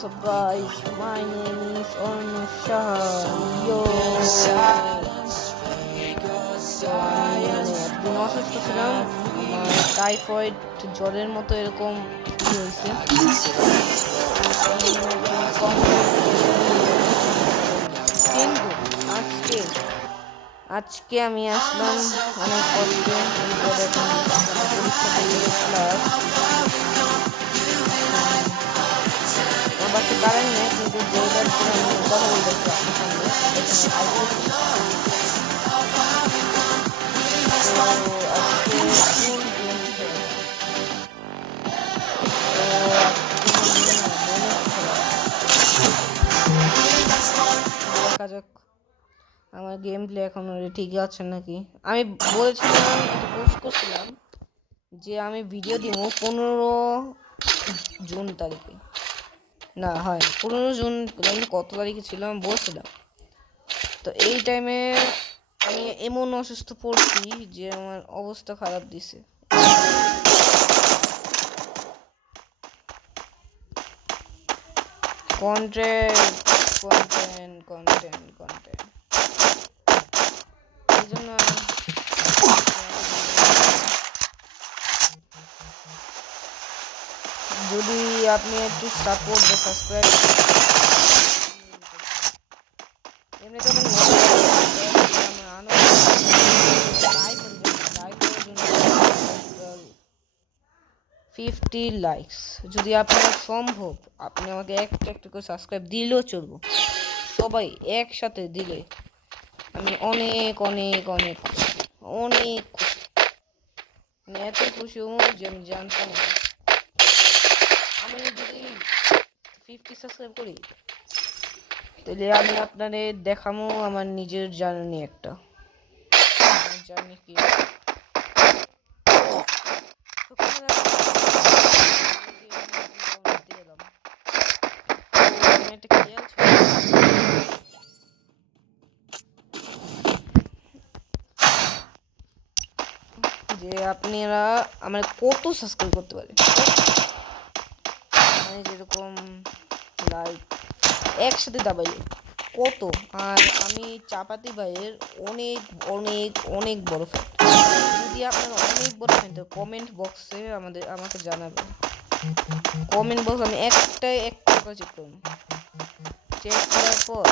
What's up guys, my name is Anusha. Yo, আমি একদিন অসুস্থ ছিলাম, আমার টাইফয়েড জ্বরের মতো এরকম হয়েছে। কিন্তু আজকে আমি আসলাম অনেক কষ্টে, এরপরে পরীক্ষা ক্লাস। আমার বাসে কারেন্ট নেই, কিন্তু যেটার জন্য আমি কথা বলতেছি আপনার দেখা যাক আমার গেম প্লে এখন ঠিকই আছে নাকি। আমি বলেছিলাম, পোস্ট করছিলাম যে আমি ভিডিও দিব 15 জুন তারিখে, না হয় 15 জুন, কত তারিখে ছিল আমি বলছিলাম। তো এই টাইমে আমি এমন অসুস্থ পড়ছি যে আমার অবস্থা খারাপ দিছে। কন্টেন্ট এই জন্য যদি আপনি একটু সাপোর্ট বা সাবস্ক্রাইব এমনি তো 50 লাইকস যদি আপনার সম্ভব, আপনি আমাকে একটা করে সাবস্ক্রাইব দিলেও চলবো। সবাই একসাথে দিলে আমি অনেক অনেক অনেক অনেক এত খুশি হব যে আমি জানতাম না। আমি যদি 50 সাবস্ক্রাইব করি তাহলে আমি আপনাদের দেখাবো আমার নিজের জার্নি, একটা জার্নি কি যে আপনারা আমার কত সাবস্ক্রাইব করতে পারে, মানে যেরকম লাইক একসাথে দাবাইলে কত। আর আমি চাপাতি ভাইয়ের অনেক অনেক অনেক বড় ফ্যান। যদি আপনারা অনেক বড় ফ্যান তো কমেন্ট বক্সে আমাকে জানাবেন। কমেন্ট বক্স আমি একটা করে চেক করুন, চেক করার পর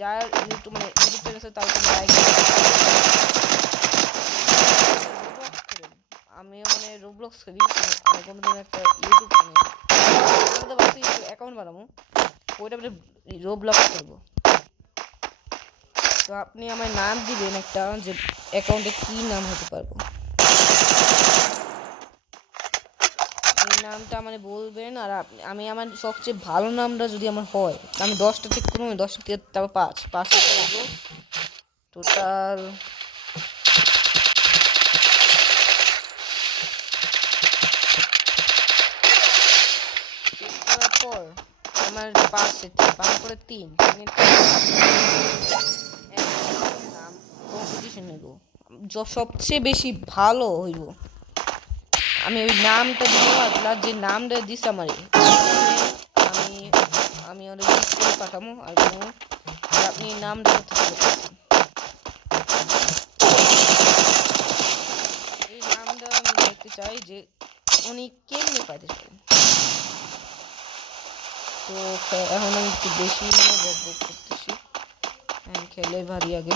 যার ইউটিউব চ্যানেল আছে তার লাইক। আমিও রোবলক্স খেলি, কোনোদিন একটা ইউটিউব অ্যাকাউন্ট বানাবো, ওইটা রোবলক্স করবো। তো আপনি আমার নাম দিবেন একটা, যে অ্যাকাউন্টে কি নাম হতে পারবো, এই নামটা মানে বলবেন। আর আমি আমার সবচেয়ে ভালো নামটা যদি আমার হয়, আমি 10টা চেক করবো, 10টা থেকে তারপর 5 টোটাল পর আমার 5 করে 3 নাম কম্পিটিশন হইব, সবচেয়ে বেশি ভালো হইব আমি ওই নামটা দিব। আর যে নামটা দিস আমারে আমি ওদের লিস্ট করে পাঠাবো। আর আপনি নামটা এই নামটা আমি দেখতে চাই যে উনি কেমনে পাইতে পারেন। তো এখন আমি একটু বেশি বকবক করতেছি, খেলে ভারী আগে।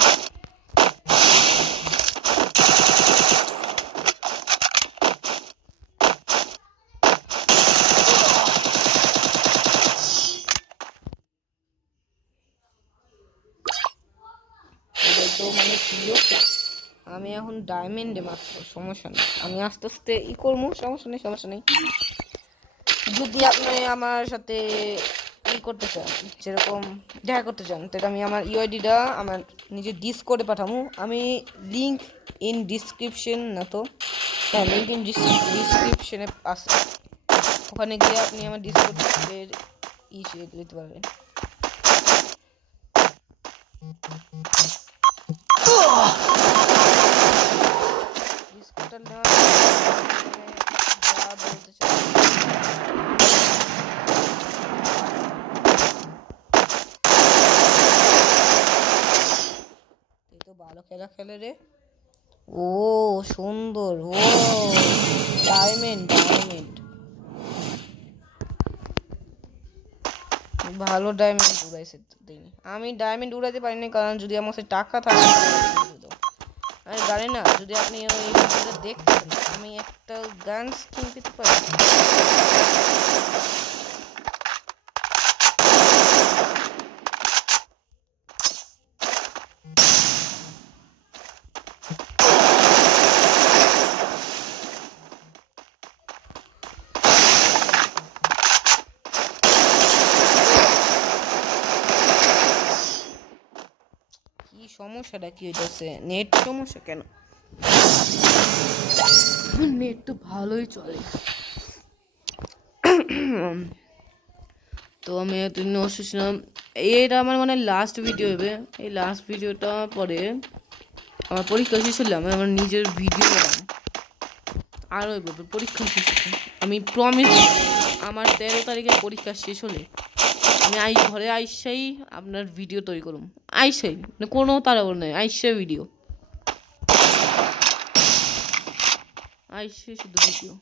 আমি এখন ডায়মন্ডে মাত্র, সমস্যা নেই, আমি আস্তে আস্তে করবো, সমস্যা নেই। যদি আপনি আমার সাথে করতে চান, যেরকম দেখা করতে চান, তাহলে আমি আমার ইউআইডিটা আমার নিজের ডিসকর্ডে পাঠাবো। আমি লিঙ্ক ইন ডিসক্রিপশন, না তো হ্যাঁ লিঙ্ক ইন ডিসক্রিপশনে আছে, ওখানে গিয়ে আপনি আমার ডিসকর্ডের দিতে পারবেন। ও সুন্দর, ও ডায়মন্ড ডায়মন্ড, ভালো ডায়মন্ড উড়াইছে দিন। আমি ডায়মন্ড উড়াইতে পারিনি কারণ যদি আমার কাছে টাকা থাকে আমি জানি না। যদি আপনি ওই ভিডিওটা দেখতেন আমি একটা গান স্কিন পেতে পারি। কি সমস্যাটা কি হইতেছে? নেট সমস্যা কেন? নেট তো ভালোই চলে। তো আমি এতদিন অসুছিলাম, এটা আমার মানে লাস্ট ভিডিও হবে। এই লাস্ট ভিডিওটা পরে আমার পরীক্ষা শেষ হলে আমি আমার নিজের ভিডিও বানাবো। আরও বলবো পরীক্ষা শেষ হলে আমি প্রমিস আমার 13 তারিখে পরীক্ষা শেষ হলে আমি ঘরে আইসাই আপনার ভিডিও তৈরি করুম। আইসাই মানে কোনো তাড়াহুড়ো নেই, আইসাই ভিডিও, আইসাই শুধু ভিডিও।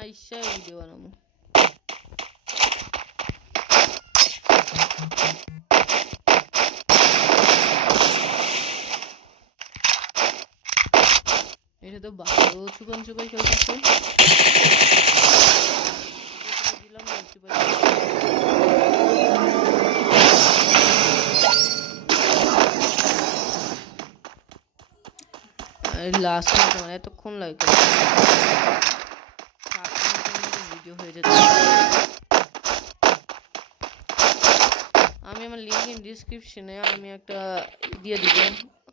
আইসাই ভিডিও বানাবো। এটা তো ভালো চুপান চুপাই খেলতেছে। লাস্ট মানে এতক্ষণ লাগে ভিডিও হয়ে যেত। আমি আমার লিঙ্ক ইন ডিসক্রিপশনে আমি একটা দিয়ে দিব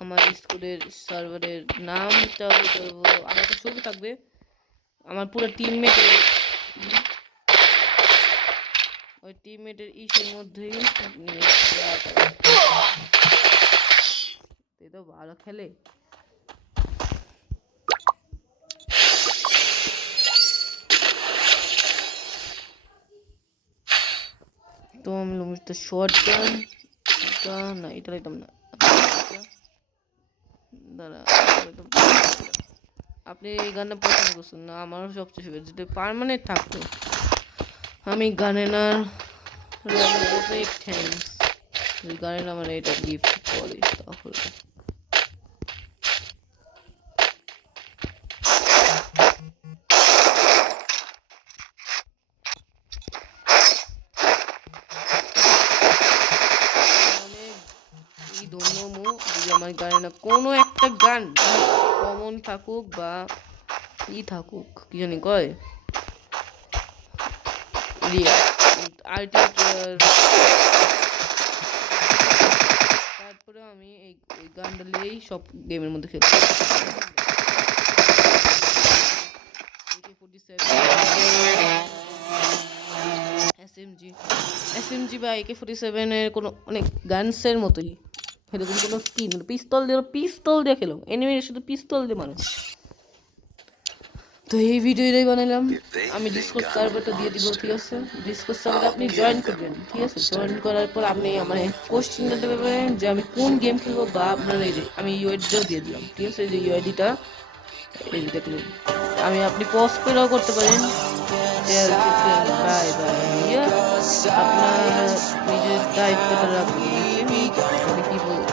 আমার স্কুলের সার্ভারের নামটা, আমার একটা ছবি থাকবে আমার পুরো টিমমেটের, ওই টিমমেটের ইসের মধ্যেই আপনি তো ভালো খেলে। তো আমি লুমিটা শর্ট গান, এটা না এটা একদম না, দাঁড়া আপনি এই গানটা পছন্দ করছেন না? আমারও সবচেয়ে ফেভারিট, যদি পার্মানেন্ট থাকতো আমি গানে না অনেক থ্যাংকস গানে না মানে এটা গিফট করে তাহলে। যদি আমার গানে না কোনো একটা গান কমন থাকুক বা ই থাকুক, কি জানি কয় তারপরে আমি ওই গানটা নিয়েই সব গেমের মধ্যে খেলছি। এসএমজি বা AK-47 এর কোনো অনেক গানসের মতোই এরকম কোনো স্কিন পিস্তল দিয়ে খেলো, এনিমি শুধু পিস্তল দিয়ে মানুষ। তো এই ভিডিওটাই বানালাম। আমি ডিসকর্ড সার্ভারটা দিয়ে দিব, ঠিক আছে? ডিসকর্ড সার্ভারে আপনি জয়েন করবেন, ঠিক আছে? জয়েন করার পর আপনি আমার কোশ্চেন দিতে পারবেন যে আমি কোন গেম খেলবো, বা আপনার এই যে আমি ইউআইডিটাও দিয়ে দিলাম, ঠিক আছে? এই যে ইউআইডিটা এই যে দেখুন, আপনি পজ করেও করতে পারেন। বাই বাই, আপনার নিজের দায়িত্বটা রাখবেন, কি বলবো।